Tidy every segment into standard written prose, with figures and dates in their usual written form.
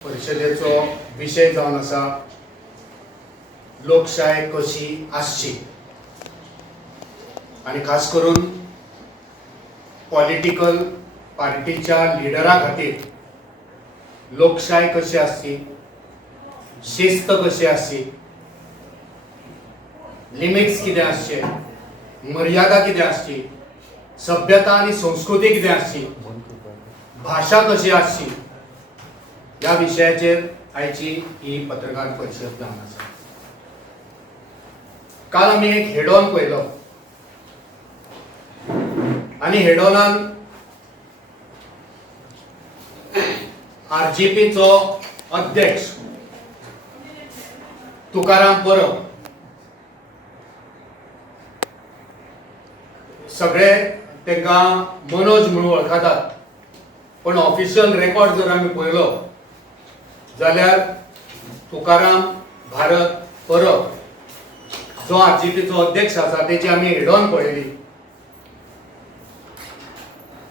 परिषदेचो विषय जावन आसा लोकशाय कशी आसची आणि खास करून पॉलिटिकल पार्टीच्या लिडरा खातीर लोकशाय कशी आसची, शिस्त कशी आसची, लिमिट्स कितें आसचे, मर्यादा कितें आसची, सभ्यता आणि संस्कृती कितें आसची, भाषा कशी आसची, या विषयाचेर आयची ही पत्रकार परिषद जावन आसा। काल आमी एक हेड ऑन पळयलो आणि हेड ऑनान आरजेपीचो अध्यक्ष तुकाराम परब सगळे तांकां मनोज म्हणून वळखतात, पण ऑफिशियल रेकॉर्ड जर आमी पळयलो जाल्यार तुकाराम भारत परब जो आरजेपीचो अध्यक्ष आसा तेची आमी हेड ऑन पळयली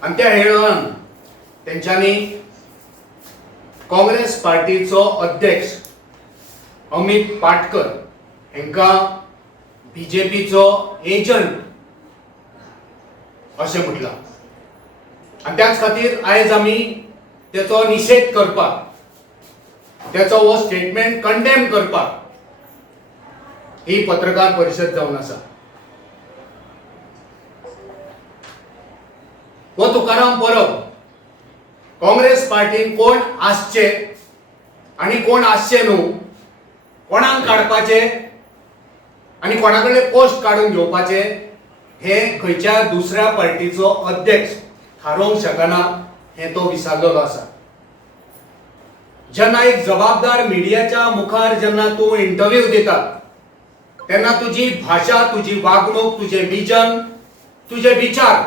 आणि त्या हेड ऑन तेंच्यांनी काँग्रेस पार्टीचो अध्यक्ष अमित पाटकर हांकां बीजेपीचो एजंट अशें म्हटलां आणि त्याच खातीर आयज आमी तेचो निषेध करपाक, त्याचो वो स्टेटमेंट कंडेम करपाक ही पत्रकार परिषद जावन आसा। वो तुकाराम परब काँग्रेस पार्टीन कोण आसचे आणि कोण आसचे न्हू, कोणाक काडपाचे आणि कोणाकडे पोस्ट काढून घेवपाचे हे खंयच्या दुसऱ्या पार्टीचो अध्यक्ष थारोवंक शकना हे तो विसरलेलो आसा। जेन्ना एक जबाबदार मिडियाच्या मुखार जेन्ना तू इंटरव्यू दिता तेन्ना तुजी भाषा, तुजी वागणूक, तुझे विजन, तुझे विचार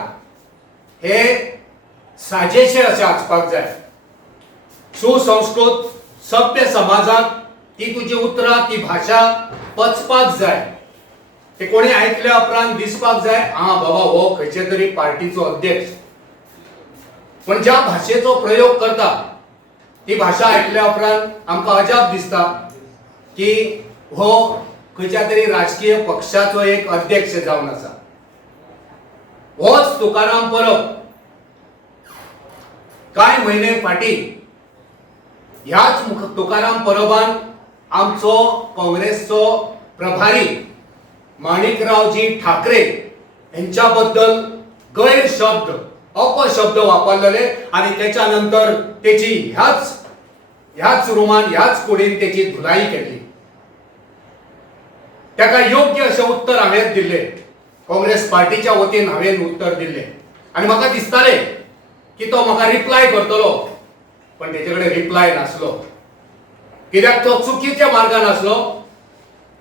हे साजेशे असे आसपाक जाय। सुसंस्कृत सभ्य समाजाक ती तुजी उतरां, ती भाषा पचपाक जाय, ते कोणी आयकल्या उपरांत दिसपाक जाय हा बाबा हो खंयचे तरी पार्टीचो अध्यक्ष। पण ज्या भाषेचो प्रयोग करता ती भाषा आयकल्या उपरांत आमकां अजाप दिसता की हो खंयच्या तरी राजकीय पक्षाचो एक अध्यक्ष जावन आसा। होच तुकाराम परब कांय म्हयने फाटीं ह्याच तुकाराम परबान आमचो काँग्रेसचो प्रभारी माणिकरावजी ठाकरे यांच्या बद्दल गैर शब्द, अपशब्द वापरलेले आणि त्याच्यानंतर त्याची ह्याच रुमान, ह्याच कुडीन त्याची धुलाई केली। त्याका योग्य अशें उत्तर हांवें दिल्लें, काँग्रेस पार्टीच्या वतीन हांवें उत्तर दिल्लें आणि म्हाका दिसतालें की तो म्हाका रिप्लाय करतलो, पण तेचे कडेन रिप्लाय नासलो, कित्याक तो चुकीच्या मार्गान आसलो,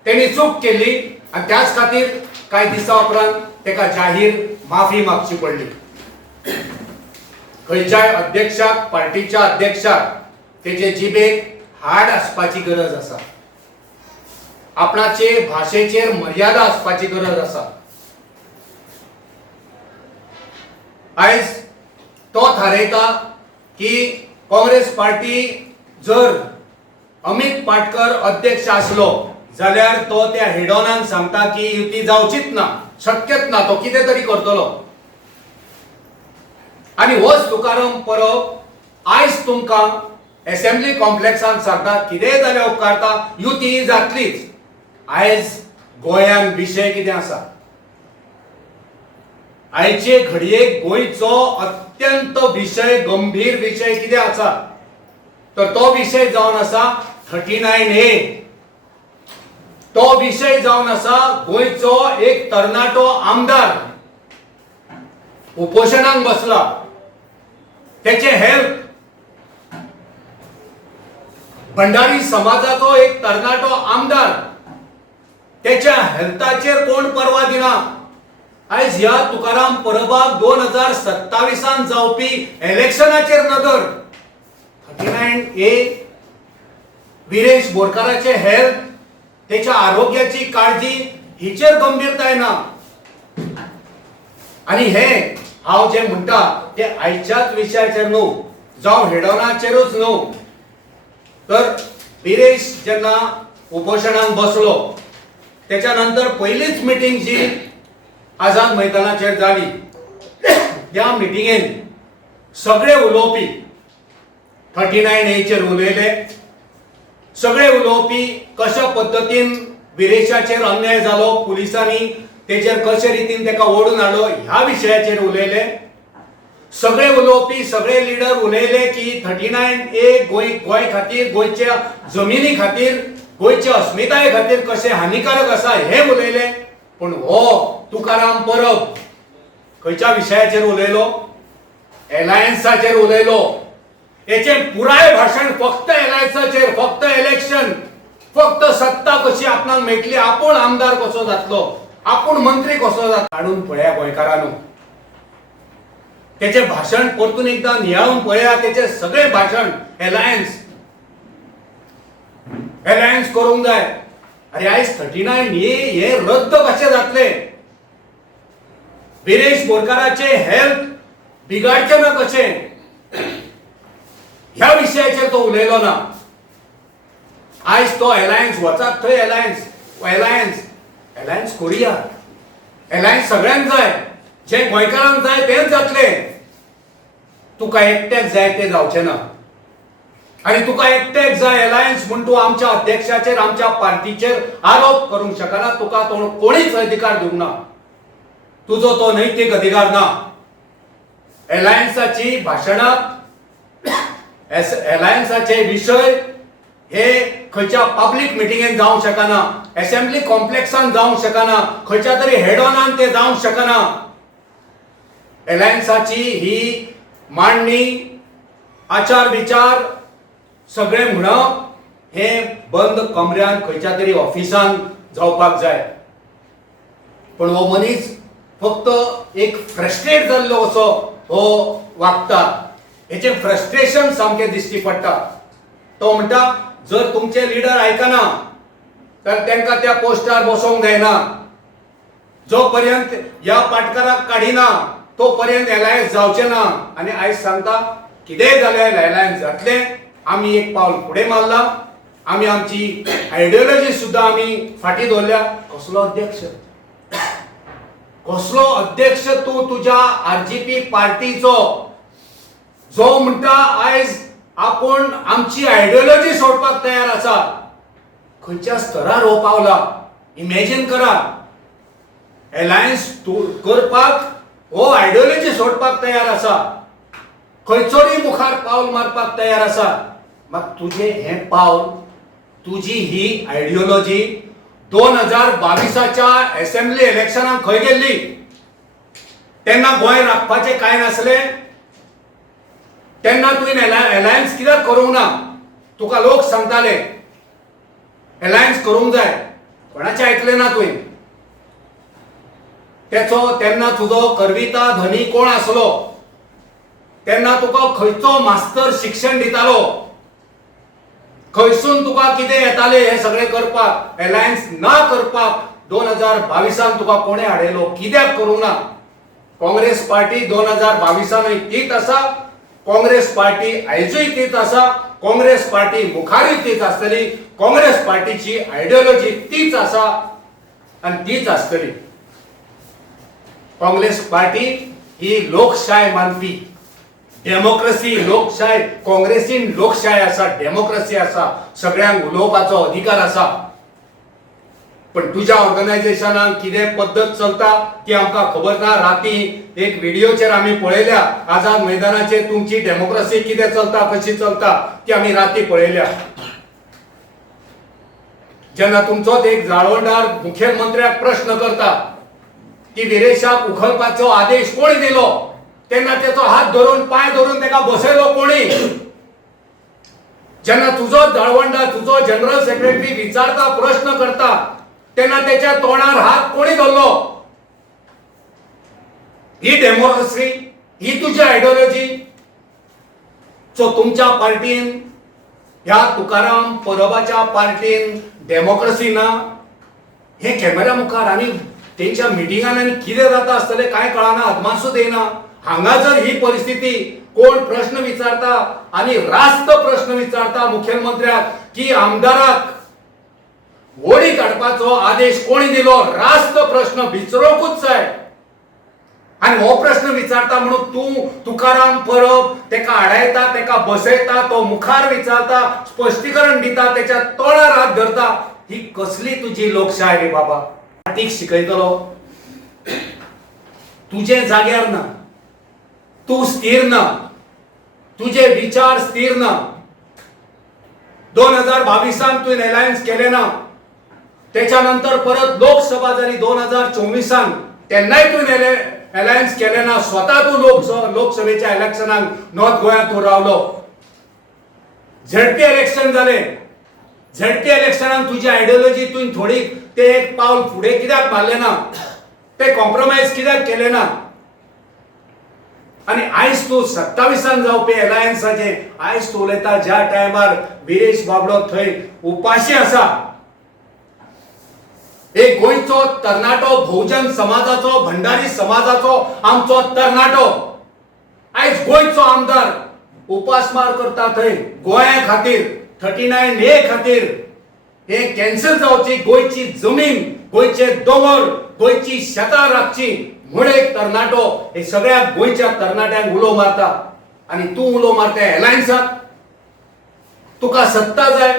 तेणी चूक केली आणि त्याच खातीर कांय दिसा उपरांत तेका जाहीर माफी मागची पडली। खंयच्याय अध्यक्षाक, पार्टीच्या अध्यक्षाक तेचे जिबेक हाड आसपाची गरज आसा, आपणाचे भाषेचेर मर्यादा आसपाची गरज आसा। आयज तो थारयता की काँग्रेस पार्टी जर अमित पाटकर अध्यक्ष आसलो जाल्यार तो त्या हेडॉनान सांगता की युती जावचीच ना, शक्यच ना, तो कितें तरी करतलो। आणि होच तुकाराम परब आयज तुमकां असेंब्ली कॉम्प्लेक्सान सांगता कितेंय जाल्यार उपकारता, युती जातलीच। आयज गोंयान विषय कितें आसा, आयचे घडयेक गोंयचो अत्यंत विषय, गंभीर विषय कितें आसा, तर तो विषय जावन आसा 39A। तो विषय जावन आसा गोंयचो एक तरणाटो आमदार उपोशणाक बसला, त्याचे हेल्थ, भंडारी समाजाचो एक तरणाटो आमदार, त्याच्या हेल्थाचेर कोण पर्वा दिना। आयज ह्या तुकाराम परबाक 2027 जावपी इलेक्शनाचेर नदर, 39A, विरेश बोरकाराचे हेल्थ, त्याच्या आरोग्याची काळजी हिचेर गंभीरताय ना। आणि हे हांव जे म्हणटा ते आयच्याच विशयाचेर न्हू, जावं हेडॉनाचेरूच न्हू, तर बिरेश जेन्ना उपोशणाक बसलो त्याच्यानंतर पहिलीच मीटिंग जी आझाद मैदानाचेर जाली त्या मिटिंगेन सगळे उलोवपी 39A चेर उलयले. सगळे उलोवपी कशा पद्धतीन बिरेशाचेर अन्याय जालो, पुलिसांनी तेचेर कशे रितीन तेका ओडून हाडलो ह्या विशयाचेर उलयले. सगळे उलोवपी सगळे लिडर उलयले की 39A गोंय खातीर, गोंयच्या जमिनी खातीर, गोंयच्या अस्मिताये खातीर कशे हानिकारक आसा हे उलयले. पण हो तुकाराम परब खंयच्या विशयाचेर उलयलो? एलायन्साचेर उलयलो. याचे पुराय भाषण फक्त एलायन्साचेर, फक्त इलेक्शन, फक्त सत्ता कशी आपणाक मेळटली, आपूण आमदार कसो जातलो, आपूण मंत्री कसो जातलो, काडून पळया गोंयकारांनो. त्याचे भाषण परतून एकदा नियाळून पळया. त्याचे सगळे भाषण एलायन्स करूंक जाय. अरे आयज 39A हे रद्द कशे जातले? बिरेश बोरकाराचे हेल्थ बिगाडचे ना कशे? ह्या विशयाचेर तो उलयलो ना. आयज तो एलायन्स वचात थंय एलायन्स करुया. एलायन्स सगळ्यांक जाय, जे गोंयकारांक जाय तेच जातले. तुका एकट्याक जाय ते जावचे ना. आणि तुका एकट्याक जाय एलायन्स म्हूण तूं आमच्या अध्यक्षाचेर, आमच्या पार्टीचेर आरोप करूंक शकना. तुका तो कोणीच अधिकार दिवंक ना. तुजो तो नैतीक अधिकार ना. एलायन्साची भाशणां, एलायन्साचे विशय हे खंयच्या पब्लिक मिटिंगेन जावंक शकना, असेंब्ली कॉम्प्लेक्सान जावंक शकना, खंयच्या तरी हेड ऑनान ते जावंक शकना. एलायन्साची ही मांडणी, आचार विचार सगळे म्हणप हे बंद कमऱ्यान खंयच्या तरी ऑफिसान जावपाक जाय. पण हो मनीस फक्त एक फ्रस्ट्रेट जाल्लो असो हो वागता. हेचे फ्रस्ट्रेशन सामके दिश्टी पडटा. तो म्हणटा जर तुमचे लिडर आयकना तर तांकां त्या पोस्टार बसोवंक जायना. जो पर्यंत ह्या पाटकाराक काडिना तो पर्यंत एलायन्स जावचे ना. आनी आयज सांगता कितेंय जाल्यार एलायन्स जातले. आमी एक पावल फुडें मारला. आमी आमची आयडियोलॉजी सुद्दां आमी फाटीं दवरल्या. कसलो अध्यक्ष तूं तुज्या आरजीपी पार्टीचो, जो म्हणटा आयज आपूण आमची आयडियोलॉजी सोडपाक तयार आसा. खंयच्या स्तरार हो पावला इमॅजिन करा. एलायन्स करपाक हो आयडियोलॉजी सोडपाक तयार आसा, खंयचोय मुखार पावल मारपाक तयार आसा. मात तुझे हे पावल, तुजी ही आयडियोलॉजी 2022च्या असेंब्ली इलेक्शनाक खंय गेल्ली? तेन्ना गोंय राखपाचे कांय नासले. तेन्ना तुवें एलायन्स कित्याक करूंक ना? तुका लोक सांगताले एलायन्स करूंक जाय. कोणाचे आयकले ना तुवें. तेन्ना तुजो करविता धनी कोण आसलो? तेन्ना तुका खंयचो मास्तर शिक्षण दितालो? खंयसून तुका कितें येताले हे सगळे करपाक? एलायन्स ना करपाक 2022 तुका कोणे हाडयलो? कित्याक करूंक ना? काँग्रेस पार्टी 2022 तीच आसा. काँग्रेस पार्टी आयजूय तीच आसा. काँग्रेस पार्टी मुखारूय तीच आसतली. काँग्रेस पार्टीची आयडियोलॉजी तीच आसा आनी तीच आसतली. काँग्रेस पार्टी ही लोकशाय मानपी, डेमोक्रेसी, लोकशाय. काँग्रेसीन लोकशाय आसा, डेमोक्रेसी आसा, सगळ्यांक उलोवपाचो अधिकार आसा. पण तुझ्या ऑर्गनायझेशनान कितें पद्धत चलता ती आमकां खबर ना. राती एक व्हिडिओचेर आमी पळयल्या आझाद मैदानाचेर तुमची डेमोक्रेसी कितें चलता, कशी चलता ती आमी राती पळयल्या. जेन्ना तुमचोच एक जाळवणदार मुखेलमंत्र्याक प्रश्न करता की बिरेशाक उखलपाचो आदेश कोणी दिलो, तेन्ना त्याचो हात धरून पाय धरून तेका बसयलो कोणी? जेन्ना तुजो जाळवणदार, तुजो जनरल सेक्रेटरी विचारता, प्रश्न करता, तेन्ना त्याच्या तोंडार हात कोणी धरलो? ही डेमोक्रेसी? ही तुझी आयडियोलॉजी? सो तुमच्या पार्टीन, ह्या तुकाराम परबाच्या पार्टीन डेमोक्रेसी ना? हे कॅमेरा मुखार आनी तेंच्या मिटिंगान आनी कितें जाता आसतलें कांय कळना, अदमासूच येना. हांगा जर ही परिस्थिती कोण प्रश्न विचारता आणि रास्त प्रश्न विचारता मुख्यमंत्र्याक की आमदाराक वडी काडपाचो आदेश कोणी दिलो रास्त प्रश्न विचारूंकूच जाय. आणि हो प्रश्न विचारता म्हणून तू तुकाराम परब तेका आडायता तेका बसयता तो मुखार विचारता स्पष्टीकरण दिता त्याच्या तोंडार हात धरता. ही कसली तुझी लोकशाय रे बाबा. पाटीक शिकयतलो तुझे जाग्यार ना, तू स्थिर ना, तुझे विचार स्थिर ना. 2022 तू अलायन्स केले ना, त्याच्यानंतर परत लोकसभा झाली 2024 त्यांनाही तू अलायन्स केले ना. स्वतः तू लोकसभेच्या इलेक्शनाक नॉर्थ गोंयांत तू रावलो. झडपी इलेक्शन झाले. झडपी इलेक्शनाक तुझी आयडियोलॉजी तू थोडी ते एक पाऊल पुढे कित्याक मारले ना, ते कॉम्प्रोमाइज कित्याक केले ना. आणि आयज तू 27 जावपी अलायन्साचे आयज तू उलयता ज्या टायमार विरेश बाबडो थंय उपाशी आसा. एक गोंयचो तरणाटो बहुजन समाजाचो भंडारी समाजाचो आमचो तरणाटो आयज गोंयचो आमदार उपासमार करता थंय गोंया खातीर 39A खातीर. हे कॅन्सल जावची. गोंयची जमीन, गोंयचे दोंगर, गोंयची शेतां राखची म्हूण एक तरणाटो हे सगळ्या गोंयच्या तरणाट्यांक उलो मारता. आणि तू उलो मारता अलायन्साक. तुका सत्ता जाय.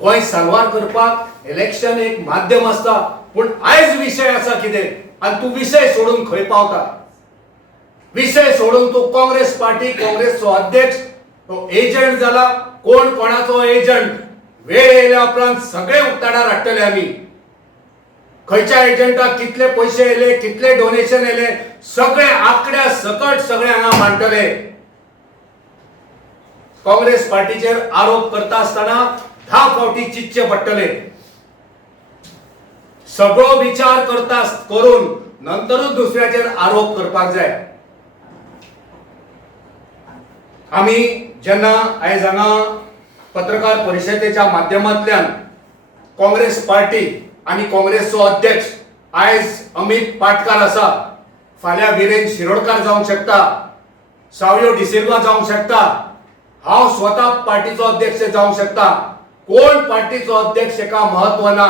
गोंय साल्वार करपाक इलेक्शन एक माध्यम असता. पण आयज विषय आसा कितें आणि तू विषय सोडून खंय पावता. विषय सोडून तू काँग्रेस पार्टी काँग्रेसचो अध्यक्ष तो एजंट जाला. कोण कोणाचो एजंट वेळ येयल्या उपरांत सगळे उक्ताडार हाडटले आमी. खंयच्या एजंटाक कितले पैसे येले कितले डोनेशन येले सगळे आंकड्या सकट सगळे हांगा मांडटले. काँग्रेस पार्टीचेर आरोप करता आसतना 10 फावटी चिंतचे पडटले. सगळो विचार करता करून नंतरूच दुसऱ्याचेर आरोप करपाक जाय. आम्ही जेन्ना आयज हांगा पत्रकार परिशदेच्या माध्यमांतल्यान काँग्रेस पार्टी आणि काँग्रेसचो अध्यक्ष आयज अमित पाटकार आसा, फाल्यां वीरेन शिरोडकार जावंक शकता, सावयो डिसिल्वा जावंक शकता, हांव स्वता पार्टीचो अध्यक्ष जावंक शकता. कोण पार्टीचो अध्यक्ष एका महत्व ना.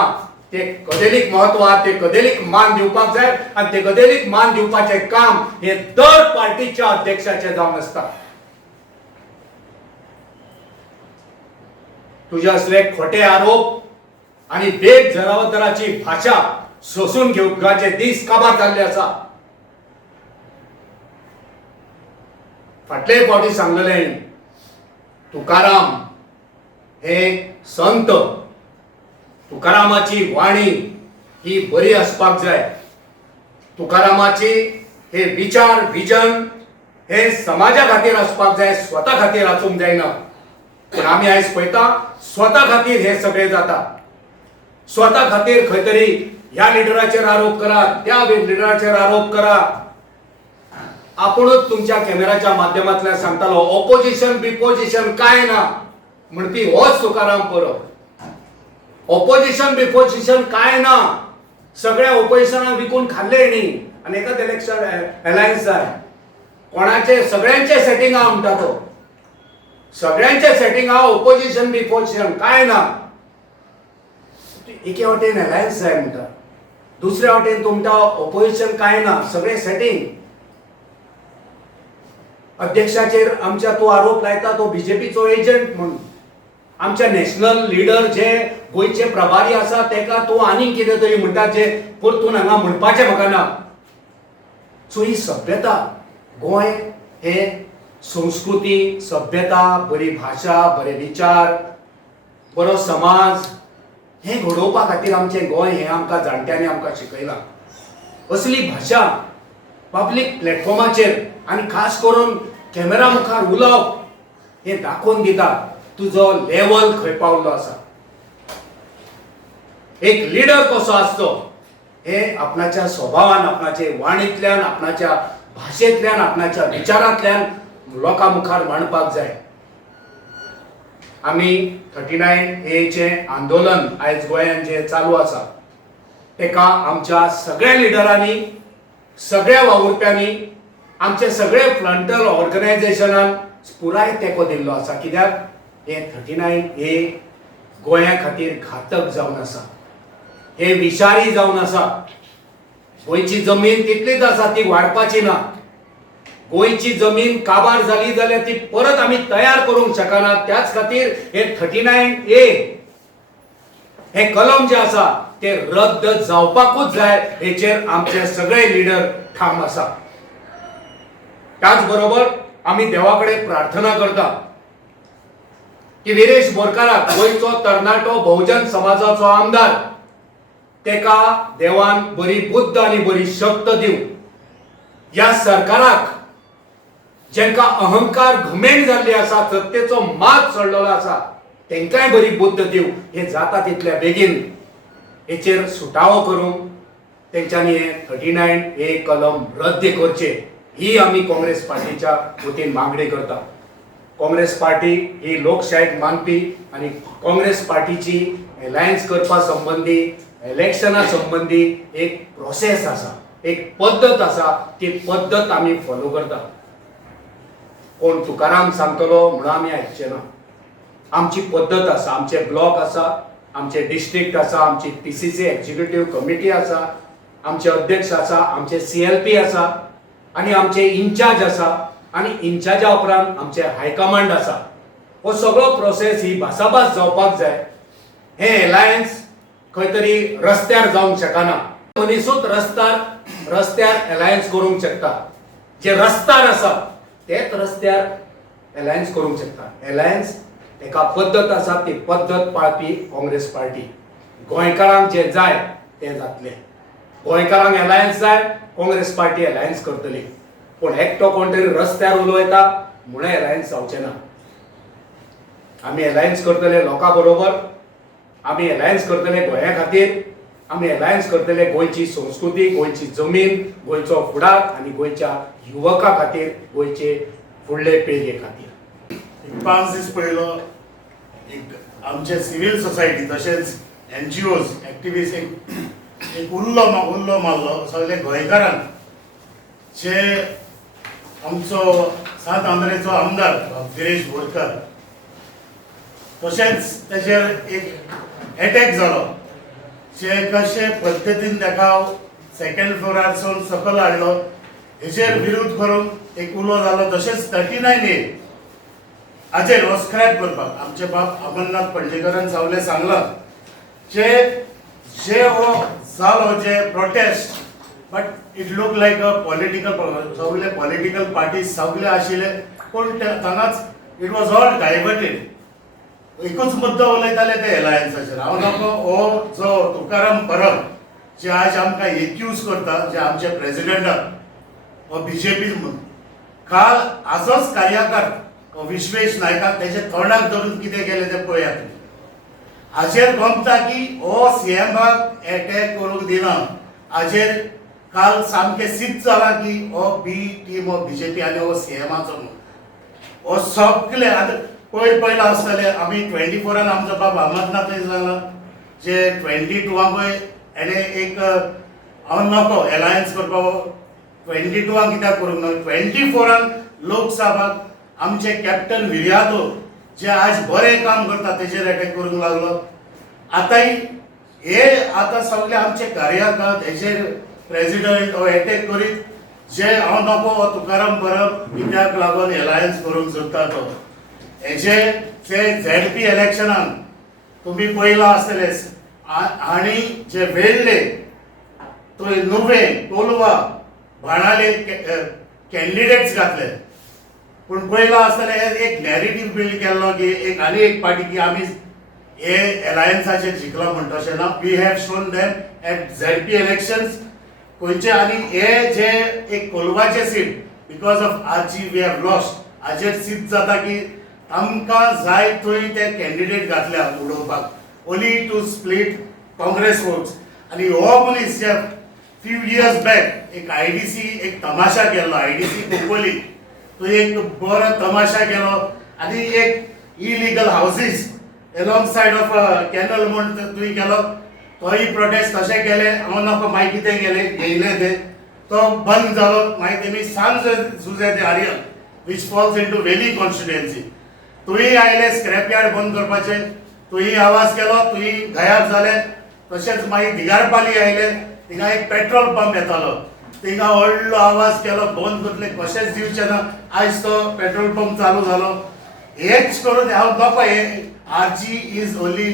ते कदेलीक महत्व आहा. ते कदेलीक मान दिवपाक जाय आणि ते कदेलीक मान दिवपाचे काम हे दर पार्टीच्या अध्यक्षाचे जावन आसता. तुझे असले खोटे आरोप आणि बेजबाबदाराची भाषा सोसून घेवपाचे दीस काबार जाल्ले आसा. फाटले फावटी सांगलेले तुकाराम हे संत. तुकारामाची वाणी ही बरी असपाक जाय. तुकारामाची हे विचार विजन हे समाजा खातीर असपाक जाय, स्वता खातीर आसूंक जायना. पण आमी आयज पळयता स्वता खातीर हे सगळे जाता. स्वता खातीर खंय तरी ह्या लिडराचेर आरोप करा, त्या लिडराचेर आरोप करा. आपुणूच तुमच्या कॅमेराच्या माध्यमांतल्यान सांगतालो ऑपोजिशन बिपोजिशन काय ना म्हणपी होच तुकाराम परब. ऑपोजिशन बिपोजिशन काय ना. सगळ्या ऑपोजिशनाक विकून खाल्ले न्ही आणि एकाच इलेक्शन अलायन्स जाय. कोणाचे सगळ्यांचे सेटिंग आहा म्हणटा तो. सगळ्यांचे सेटिंग आहा. ऑपोजिशन बिपोजिशन काय ना. एके वाटेन अलायन्स जाय म्हणटा, दुसऱ्या वाटेन तुमटा ऑपोजिशन काय ना. सगळे सेटिंग. अध्यक्षाचेर आमच्या तो आरोप लायता तो बीजेपीचो एजंट म्हणून. आमच्या नॅशनल लिडर जे गोंयचे प्रभारी आसा तेका तू आनीक कितें तरी म्हणटा जे परतून हांगा म्हणपाचें म्हाका ना. सो ही सभ्यता गोंय हे संस्कृती सभ्यता बरी भाषा बरे विचार बरो समाज हे घडोवपा खातीर आमचें गोंय हे आमकां जाणट्यांनी आमकां शिकयलां. असली भाषा पब्लीक प्लॅटफॉर्माचेर आनी खास करून कॅमेरा मुखार उलोवप हे दाखोवन दिता तुजो लेवल खंय पावल्लो आसा. एक लिडर कसो आसचो हे आपणाच्या स्वभावान आपणाचे वाणींतल्यान आपणाच्या भाशेंतल्यान आपणाच्या विचारांतल्यान लोकां मुखार मांडपाक जाय. आमी 39A चे आंदोलन आयज गोंयांत जे चालू आसा तेका आमच्या सगळ्या लिडरांनी सगळ्या वावुरप्यांनी आमचे सगळे फ्रंटल ऑर्गनायझेशनान पुराय तेंको दिल्लो आसा. कित्याक हे 39A गोंया खातीर घातक जावन आसा, हे विशारी जावन आसा. गोंयची जमीन तितलीच आसा, ती वाडपाची ना. गोंयची जमीन काबार जाली जाल्यार ती परत आमी तयार करूंक शकना. त्याच खातीर हे 39A हे कलम जे आसा ते रद्द जावपाकूच जाय, हेचेर आमचे सगळे लिडर ठाम आसा. त्याच बरोबर आमी देवा कडेन प्रार्थना करता की विरेश बोरकाराक, गोंयचो तरणाटो बहुजन समाजाचो आमदार, तेका देवान बरी बुद्ध आनी बरी शक्त दिव. ह्या सरकाराक जेंका अहंकार घुमेण जाल्ली आसा, सत्तेचो माग चडलेलो आसा, तेंकाय बरी बुद्ध दिव. हे जाता तितल्या बेगीन हेचेर सुटावो करूंक तेंच्यांनी हे 39A कलम रद्द करचे, ही आमी काँग्रेस पार्टीच्या वतीन मागणी करता. काँग्रेस पार्टी ही लोकशायेक मानपी आनी काँग्रेस पार्टीची अलायन्स करपा संबंधी, इलेक्शना संबंधी एक प्रोसेस आसा, एक पद्धत आसा. ती पद्धत आमी फॉलो करता. कोण तुकाराम सांगतलो म्हणून आमी आयकचे ना. आमची पद्धत आसा, आमचे ब्लॉक आसा, आमचे डिस्ट्रिक्ट आसा, आमची PCC एक्झिक्युटिव्ह कमिटी आसा, आमचे अध्यक्ष आसा, आमचे CLP आसा आनी आमचे इन्चार्ज आसा, आनी इन्चार्जा उपरांत आमचे हायकमांड आसा. हो सगळो प्रोसेस ही भासाभास जावपाक जाय. हे अलायन्स खंय तरी रस्त्यार जावंक शकना. मनीसूच रस्त्यार अलायन्स करूंक शकता. जे रस्त्यार आसा तेच रस्त्यार अलायन्स करूंक शकता. अलायन्स एका पद्धत आसा, ती पद्धत पाळपी काँग्रेस पार्टी. गोंयकारांक जे जाय ते जातले. गोंयकारांक अलायन्स जाय, काँग्रेस पार्टी अलायन्स करतली. पूण एकटो कोण तरी रस्त्यार उलयता म्हणून अलायन्स जावचें ना. आमी अलायन्स करतले लोकां बरोबर, आमी अलायन्स करतले गोंया खातीर, आमी अलायन्स करतले गोंयची संस्कृती, गोंयची जमीन, गोंयचो फुडार आनी गोंयच्या युवकां खातीर, गोंयचे फुडले पिळगे खातीर. 5 दीस पयलो आमचे सिव्हिल सोसायटी तशेंच NGOs एक्टिविस्ट एक उल्लो मारलो सगळे गोंयकारांक, जे आमचो सात आंध्रेचो आमदार गिरीश बोरकार, तशेंच तेजेर एक अटॅक जालो, जे कशे पद्दतीन ताका सेकंड फ्लोरारसून सकयल हाडलो हेचेर विरोध करून एक उलो जालो. तशेंच 39A हाचेर हो स्क्रॅप करपाक आमचे बाब अमरनाथ पणजेकरान सावले सांगला, जे हो जालो जे prostate, but it look like a political, सगळे पॉलिटिकल पार्टीज सगळे आशिल्ले, पूण तांगाच इट वॉज ऑल डायवर्टेड. एकूच मुद्दो उलयताले ते अलायन्साचेर. हांव नको हो जो तुकाराम परब जे आज आमकां एक्यूज करता, जे आमचे प्रेसिडेंटाक हो BJP म्हणून, काल हाजोच कार्यकार विश्वेश नायकाक तेजे तोंडाक धरून कितें केलें तें पळयात. हाचेर गमता की हो CMाक अटॅक करूंक दिना. हाचेर काल सामकें सिद्ध जाला की हो B टीम हो BJP आनी हो CMाचो म्हणून. हो सगळे आतां पयला आसतले आमी 24 आमचो बाब अमरनाथय सांगला, जे 22 हेणे एक हांव नको अलायन्स करपाक 22 कित्याक करूंक ना. 24 लोकसभाक आमचे कॅप्टन विर्यादो जे आज बरें काम करता तेजेर अटॅक करूंक लागलो. आतांय हे आतां सगळे आमचे कार्यकर्ता हेजेर प्रेसिडेंट हो अटॅक करीत, जे हांव नको हो तुकाराम परब कित्याक लागून अलायन्स करूंक सोदता तो. हेजे जे ZP इलेक्शनान तुमी पयला आसतले आनी जे वेळ्ळे थंय नुवे, कोलवा, बाणाले कॅन्डिडेट्स घातले. पूण पयला आसतले एक नॅरेटिव्ह बिल्ड केल्लो की एक आनी एक पार्टी की आमी हे अलायन्साचेर जिखला म्हण तशें ना. We have shown them at ZP elections खंयचे. आनी हे जे एक कोलवाचे सीट बिकॉज ऑफ आजी वी हॅव लॉस्ट, हाचेर सिद्ध जाता की आमकां जाय थंय ते कॅन्डिडेट घातल्या उडोवपाक, only to split Congress votes. आनी हो मनीस जे फ्यू इयर्स बॅक एक IDC एक तमाशा केल्लो, IDC कुंकोली, तो एक बरो तमाशा केलो आनी एक illegal houses एलॉंग said of canal म्हण थंय केलो. तोय प्रोटेस्ट तशें केले. हांव नको मागीर कितें केलें येयले ते तो बंद जालो मागीर तेमी सांज सुजे ते आर्यन which falls into Velim constituency तुही आयले स्क्रॅप यार्ड बंद करपाचे तुही आवाज केलो तुही गायब जाले तशेंच मागीर दिगारपाली आयले थिंगा एक पेट्रोल पंप येतालो थिंगा व्हडलो आवाज केलो बंद करतले कशेंच दिवचे ना आयज तो पेट्रोल पंप चालू जालो हेच करून हांव नको हे आरजी इज ओनली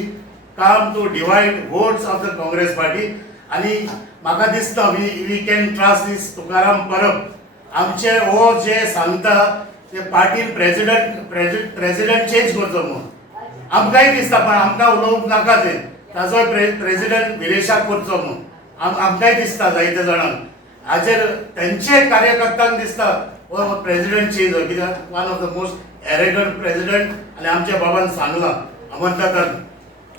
काम to divide votes of the Congress party आनी म्हाका दिसता we can trust these Tukaram Parab आमचे हो जे सांगता ते पार्टीन प्रेसिडेंट चेंज करचो म्हणून आमकांय दिसता पण आमकां उलोवंक नाका ते ताजो प्रेसिडेंट विरेशाक करचो म्हणून आमकांय दिसता जायते जाणांक हाजेर तेंचे कार्यकर्त्यांक दिसता हो प्रेसिडेंट चेंज हो कित्याक one of the most arrogant president आनी आमच्या बाबान सांगलां अमरनाथान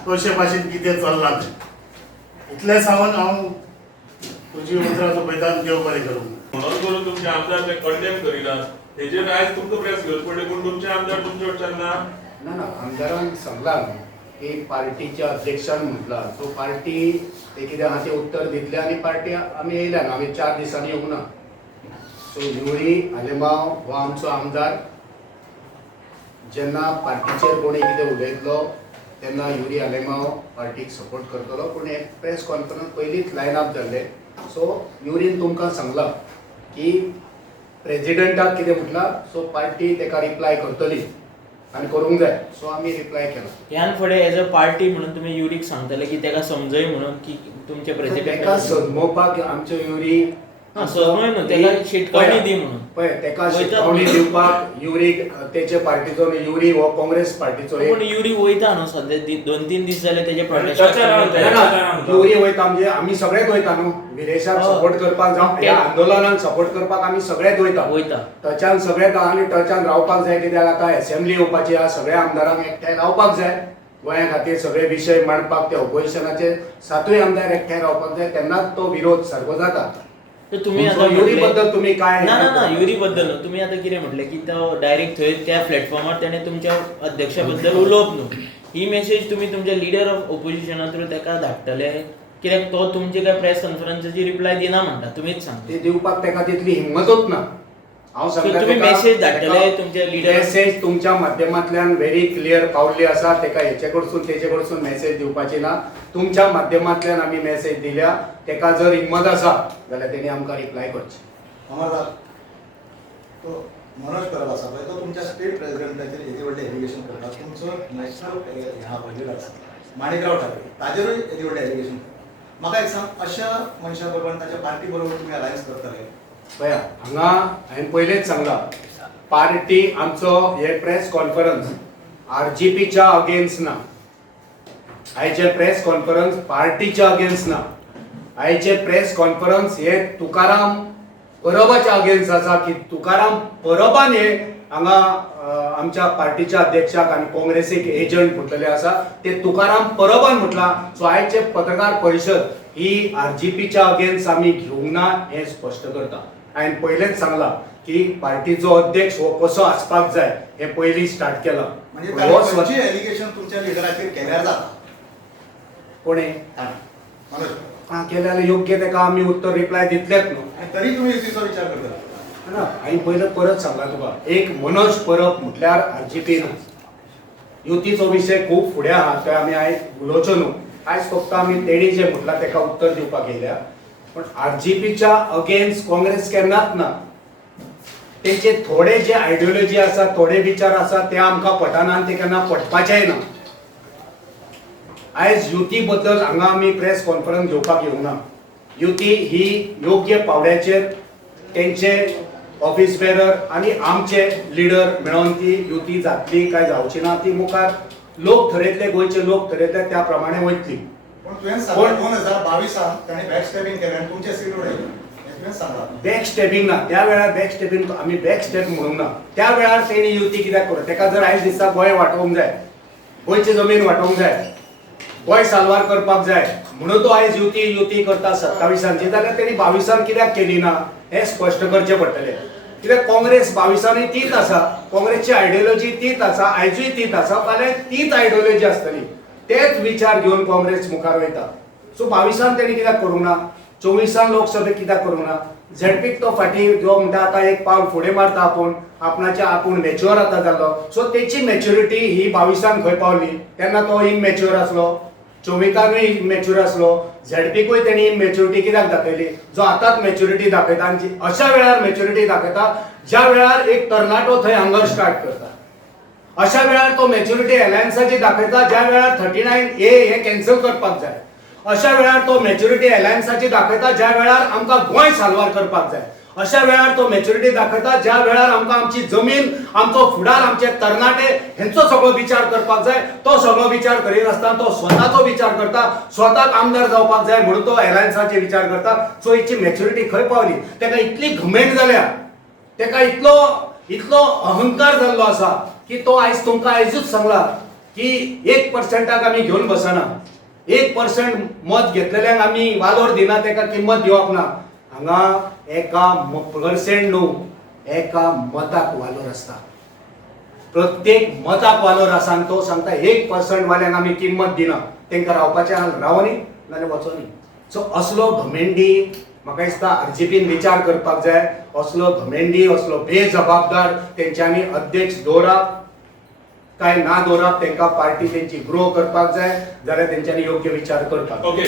कशे भाशेन कितें चल्लां तें इतलें सांगून हांव तुजी उतरां पळयता देव बरें करूं म्हणून करून तुमचे आमदार ते कंडेम करिनात तेजेर आयज तुमकां प्रेस घेवची पडली पूण तुमचे आमदार तुमचे वटच्यान ना ना आमदारांक सांगला की पार्टीच्या अध्यक्षान म्हटला सो पार्टी ते कितें आहा तें उत्तर दितले आनी पार्टी आमी येयल्या ना आमी 4 दिसांनी येवंक ना सो युरी आलेमांव हो आमचो आमदार जेन्ना पार्टीचेर कोणी कितें उलयतलो तेन्ना युरी आलेमांव पार्टीक सपोर्ट करतलो पूण एक प्रेस कॉन्फरन्स पयलींच लायन अप जाल्ले सो युरीन तुमकां सांगला की प्रेसिडेंटाक कितें म्हटलां सो पार्टी तेका रिप्लाय करतली आनी करूंक जाय सो आमी रिप्लाय केला ह्यान फुडें एज अ पार्टी म्हणून तुमी युरीक सांगतले की तेका समजय म्हणून की तुमचे प्रेसिडेंट तेका समोवपाक आमच्यो युरी समजय न्हू तेका शिटकावणी दी म्हणून पळय तेका शिटकावणी दिवपाक युरीक तेचे पार्टीचो युरी हो काँग्रेस पार्टीचो पण युरी वयता न्हू सद्या 2-3 दीस जाले तेजे ना युरी वयता म्हणजे आमी सगळेच वयता न्हू विरेशाक सपोर्ट करपाक जावं ह्या आंदोलनाक सपोर्ट करपाक आमी सगळेच वयता टचान सगळेच आनी टचान रावपाक जाय कित्याक आतां असेंब्ली येवपाची आहा सगळ्या आमदारांक एकठांय रावपाक जाय गोंया खातीर सगळे विशय मांडपाक ते ऑपोजिशनाचे 7 आमदार एकठांय रावपाक जाय तेन्नाच तो विरोध सारको जाता तुम्ही आता युरी बद्दल तुम्ही काय ना युरी बद्दल न्हू तुम्ही आता कितें म्हटलें की तो डायरेक्ट थंय त्या प्लॅटफॉर्मार तेणें तुमच्या अध्यक्षा बद्दल उलोवप न्हू ही मेसेज तुम्ही तुमच्या लिडर ऑफ ऑपोजिशना थ्रू तेका धाडटले कित्याक तो तुमचे काय प्रेस कॉन्फरन्साची रिप्लाय दिना म्हणटा तुमीच सांगता ते दिवपाक तेका तितली हिम्मतूच ना हांव सांगता तुम्ही मेसेज धाडटले तुमच्या लिडर मेसेज तुमच्या माध्यमांतल्यान व्हेरी क्लियर पावल्ली आसा तेका हेचे कडसून तेचे कडसून मेसेज दिवपाची ना तुमच्या माध्यमांतल्यान आमी मेसेज दिल्या तेका जर हिम्मत आसा जाल्यार तेणी आमकां रिप्लाय करची अमरनाथ तो मनोज परब आसा पळय तो तुमच्या स्टेट प्रेसिडेंटाचेर येदी व्हडलें एलिगेशन करता तुमचो नॅशनल ह्या बजेट आसा माणिकराव ठाकरे ताजेरूय येदी व्हडलें एलिगेशन म्हाका एक सांग अशा मनशा बरोबर ताच्या पार्टी बरोबर तुमी अलायन्स करतले पळया हांगा हांवें पयलेंच सांगला पार्टी आमचो हे प्रेस कॉन्फरन्स आरजीपीच्या अगेन्स्ट ना आयचे प्रेस कॉन्फरन्स पार्टीच्या अगेन्स्ट ना आयचे प्रेस कॉन्फरन्स हे तुकाराम परबाच्या अगेन्स्ट आसा की तुकाराम परबान हे हांगा आमच्या पार्टीच्या अध्यक्षाक आनी काँग्रेसीक एजंट म्हटलेले आसा ते तुकाराम परबान म्हटला सो आयचे पत्रकार परिशद ही आरजीपीच्या अगेन्स्ट आमी घेवंक ना हे स्पश्ट करता हांवें पयलेंच सांगला की पार्टीचो अध्यक्ष हो कसो आसपाक जाय हे पयलीं स्टार्ट केला म्हणजे तांची एलिगेशन तुमच्या लिडराचेर केल्यार जाता कोणे मनोज केल्यार योग्य तेका आमी उत्तर रिप्लाय दितलेच न्हू आनी तरी तुमी युतीचो विचार करता ना हांवें पयलें परत सांगला तुका एक मनोज परब म्हटल्यार आरजीपी ना युतीचो विशय खूब फुडें आहा तो आमी आयज उलोवचो न्हू आयज फक्त आमी तेणी जे म्हटलां तेका उत्तर दिवपाक येयल्या पण आरजीपीच्या अगेन्स्ट काँग्रेस केन्नाच ना तेचे थोडे जे आयडियोलॉजी आसा थोडे विचार आसा ते आमकां पटना आनी ते केन्ना पटपाचेय ना आयज युती बद्दल हांगा आमी प्रेस कॉन्फरन्स घेवपाक येवंक ना युती ही योग्य पावड्याचेर तेंचे ऑफिस बेरर आनी आमचे लिडर मेळोन ती युती जातली काय जावची ना ती मुखार लोक थरयतले गोंयचे लोक थरयतले त्या प्रमाणे वयतली पण तुवें सांगला 2022 ताणें बॅक स्टेपिंग केलें आनी तुमचे सीट उडयलें हें तुवें सांगला बॅक स्टेपिंग ना त्या वेळार बॅक स्टेपिंग आमी बॅक स्टेप म्हणूंक ना त्या वेळार तेणी युती कित्याक करूं तेका जर आयज दिसता गोंय वांटोवंक जाय गोंयची जमीन वांटोवंक जाय गोंय साल्वार करपाक जाय म्हणून तो आयज युती करता 27 जाल्यार तेणी 22 कित्याक केली ना हें स्पश्ट करचें पडटलें कित्याक काँग्रेस 22 तीच आसा काँग्रेसची आयडियोलॉजी तीच आसा आयजूय तीच आसा फाल्यां तीच आयडियोलॉजी आसतली तेच विचार घेवन काँग्रेस मुखार वयता सो 22 तेणी कित्याक करूंक ना 24 लोकसभेक कित्याक करूंक ना झडपीक तो फाटी जो म्हणटा आता एक पावल फुडें मारता आपूण मॅच्युअर आता जाल्लो सो तेची मॅच्युरिटी ही 22 खंय पावली तेन्ना तो इनमॅच्युअर आसलो 24 इनमॅच्युअर आसलो झडपीकूय तेणी इनमॅच्युरिटी कित्याक दाखयली जो आतांच मॅच्युरिटी दाखयता आनी अशा वेळार मॅच्युरिटी दाखयता ज्या वेळार एक तरणाटो थंय हंगर स्टार्ट करता अशा वेळार तो मॅच्युरिटी अलायन्साची दाखयता ज्या वेळार 39A हे कॅन्सल करपाक जाय अशा वेळार तो मॅच्युरिटी अलायन्साची दाखयता ज्या वेळार आमकां गोंय साल्वार करपाक जाय अशा वेळार तो मॅच्युरिटी दाखयता ज्या वेळार आमकां आमची जमीन आमचो फुडार आमचे तरणाटे हेंचो सगळो विचार करपाक जाय तो सगळो विचार करीत आसतना तो स्वताचो विचार करता स्वताक आमदार जावपाक जाय म्हणून तो अलायन्साचे विचार करता सो हेची मॅच्युरिटी खंय पावली तेका इतली घमेंट जाल्या तेका इतलो अहंकार जाल्लो आसा की तो आयज तुमकां आयजूच सांगला की 1%क आमी घेवन बसना 1% मत घेतलेल्यांक आमी वालोर दिना तेका किंमत दिवप ना हांगा एका पर्सेंट न्हू एका मताक वालोर आसता प्रत्येक मताक वालोर आसा आनी तो सांगता 1% वाल्यांक आमी किंमत दिना तेंकां रावपाचें रावनी नाल्यार वचोनी सो असलो घमेंडी म्हाका दिसता आरजीपीन विचार करपाक जाय असलो घमेंडी असलो बेजबाबदार तेंच्यांनी अध्यक्ष दवरप काय ना दवरप तेंकां पार्टी तेंची ग्रो करपाक जाय जाल्यार तेंच्यांनी योग्य विचार करपाक ओके